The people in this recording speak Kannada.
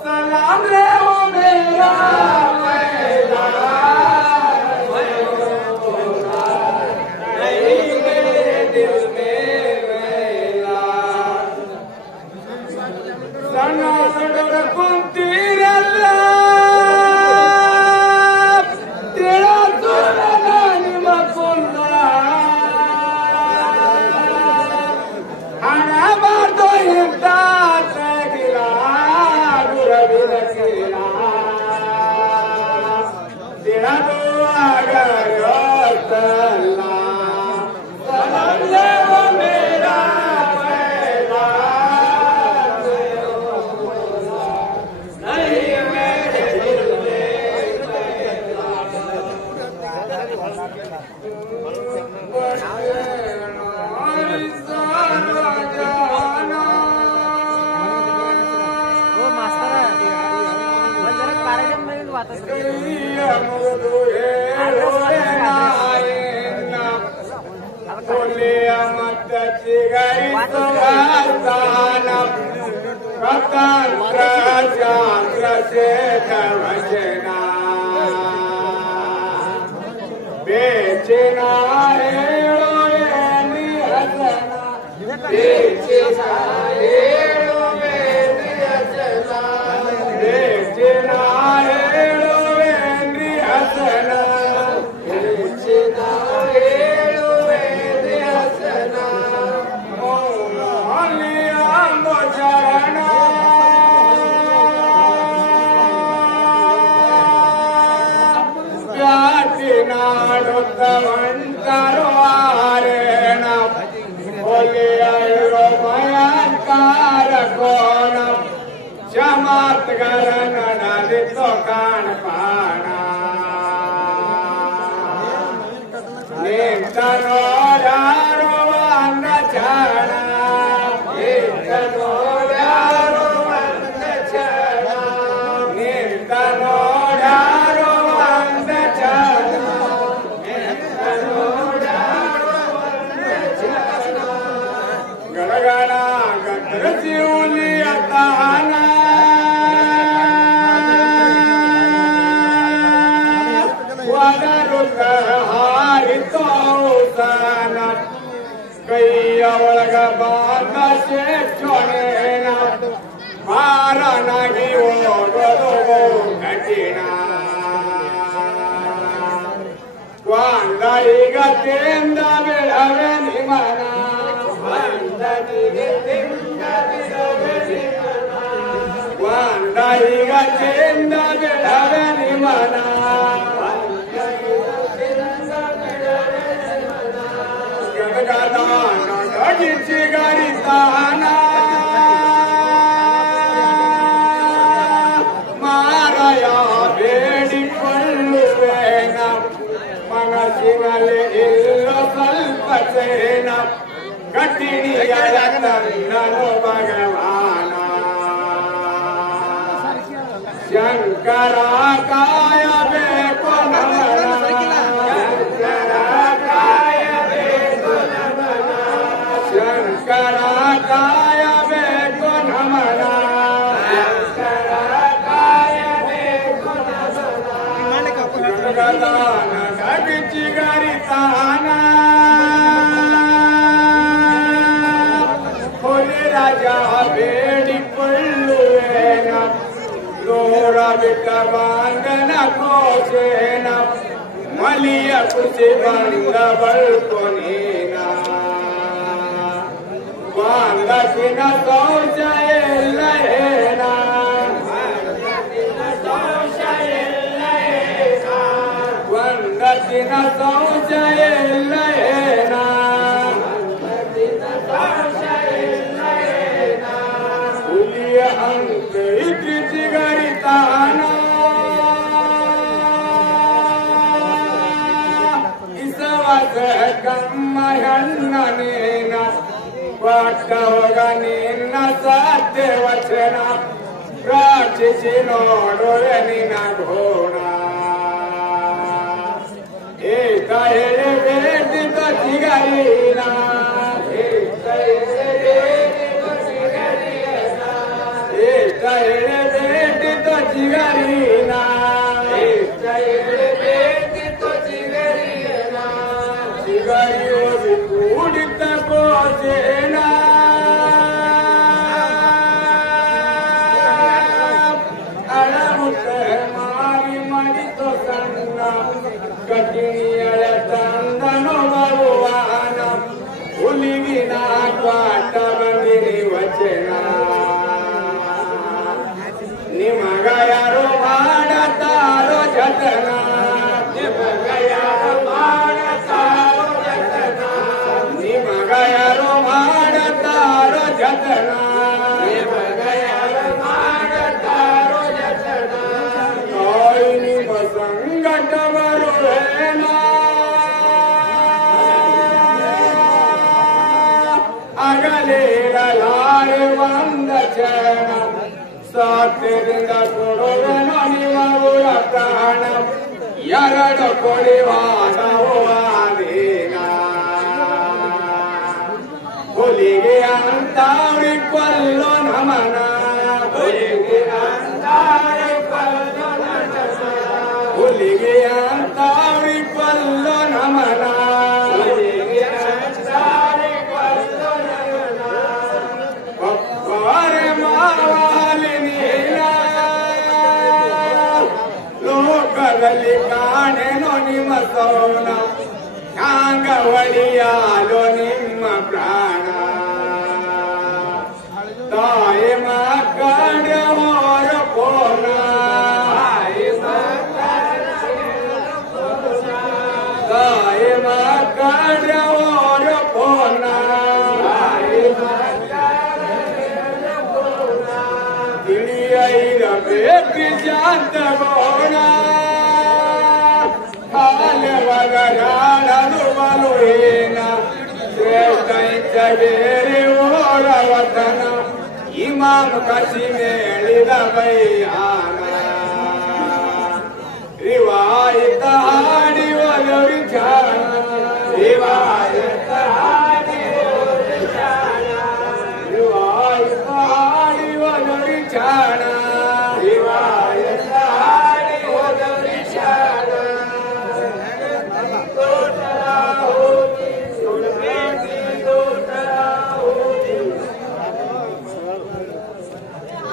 सलाम रे वो मेरा पैदा नहीं मेरे दिल में मैला सना सडर कुंती रल्ला तेरा सुरदान मकुंदा हना बातो हिंदा तगिला गुरबी लकीला तेरा तो आगर तल्ला सलाम ले वो मेरा पैदा नहीं मेरे दिल बेचना चमत्कार नडितो कान पाना निंतनो यारो वंद छाना निंतनो यारो वंद छाना निंतनो यारो वंद छाना निंतनो यारो वंद छाना गणगणा गणरसिउली अताना ಒಳಗ ಬಾಂಧ ಶೇಷೋಣೇನ ಮಾರನಾಗಿ ಓಡೋದು ಕಠಿಣ ಕೊಂದ ಈಗ ತೇಂದ ಬಿಡವೆ ನಿಮನ ಕೊಂದ ಈಗ ತೇಂದ ಬಿಡವೆ ನಿಮನ ಗರಿತಾನ ಮಾರಯ ಬೇಡಿಕೊಳ್ಳುವೇನ ಮನಸ್ಸಿನಲ್ಲಿ ಇಲ್ಲ ಸ್ವಲ್ಪ ಸೇನ ಕಠಿಣಿಗಳ ತನ್ನನು ಭಗವಾನ ಶಂಕರ ಕಾಯಬೇಕು ನಮನ ಶಂಕರ ಕಾಯಬೇಕು ನಮನ ಶಂಕರ ಕಾಯಬೇಕು ನಮನ ನಗಿಚಿ ಗರಿತಾನ ಹುಲಿ ರಾಜ ಬೇಡಿಕೊಳ್ಳುವೇನ ನೂರ ಬಿಟ್ಟ ಬಾಂಧನ ಕೋಸೇನ ಮಲಿಯ ಖುಷಿ ಬಂದ ಬಳ್ಕೊ ನೀನ ವಂದಸಿನ ಶೌಚಯಲ್ಲೇನ ವಂದಸಿನ ಶೌಚಯಲ್ಲೇನ ಹುಲಿಯ ಅಂಕ ಇತ್ರಿಸಿ ಗರಿತಾನ ಇಸವಸ ಕಮ್ಮ ಹೆಣ್ಣನೇನ ಪಟ್ಟವಗ ನಿನ್ನ ಸತ್ಯ ವಚನ ಪ್ರಾರ್ಥಿಸಿ ನೋಡುವೆ ನಿನ್ನ ಘೋಣ ಏಕ ಹೇಳಿ ಬೇಡಿದ ಸಿಗಲಿನ ಏಕ ಹೇಳಿ ಬೇಡಿದ ಸಿಗಲಿನ ಏಕ ಹೇಳಿ ಚರಣ ಸತ್ಯದಿಂದ ಕೊಡುವೆನು ನಿಮಗುಳ ಪ್ರಾಣ ಎರಡು ಕೊಡಿವಾದವು ಆದೀನ ಹುಲಿಗೆ ಅಂತಾವಿ ಕೊಲ್ಲೋ ನಮನ ಹುಲಿಗೆ ಅಂತಾವಿ ಕೊಲ್ಲೋ ನಮನ ಹುಲಿಗೆ ಅಂತಾವಿ ಕೊಲ್ಲೋ ನಮನ ಹುಲಿಗೆ ಅಂತಾವಿ ಕೊಲ್ಲೋ ನಮನ ಒಬ್ಬರೆ ಮಾವಾಲಿ ನೀನ ಲೋಕದಲ್ಲಿ ಕಾಣೆನೋ ನಿಮ್ಮ ಸೌನ ಕಾಂಗವಳಿಯಾಲೋ ನಿಮ್ಮ ಪ್ರಾಣ ತಾಯಿ ಮಕ್ಕಳ ಹೊರ ಪೋನ ತಾಯಿ ಮಕ್ಕಳ ಹೊರ ಪೋನ ತಿಳಿಯಿರಬೇಕು ಜಾತ ಗೋಣ ಹಾಲವಗರಾಳಲು ಬಲುಹೀನ ಶ್ರೇಷ್ಠ ಓರವತನ ಇಮಾಮ್ ಕಸಿ ಮೇಳಿದ ಬೈಯಾನ ರಿವಾಯಿತ ಹಾಡಿ ಒಲವಿ ಜಾನ ರಿವಾಯಿತ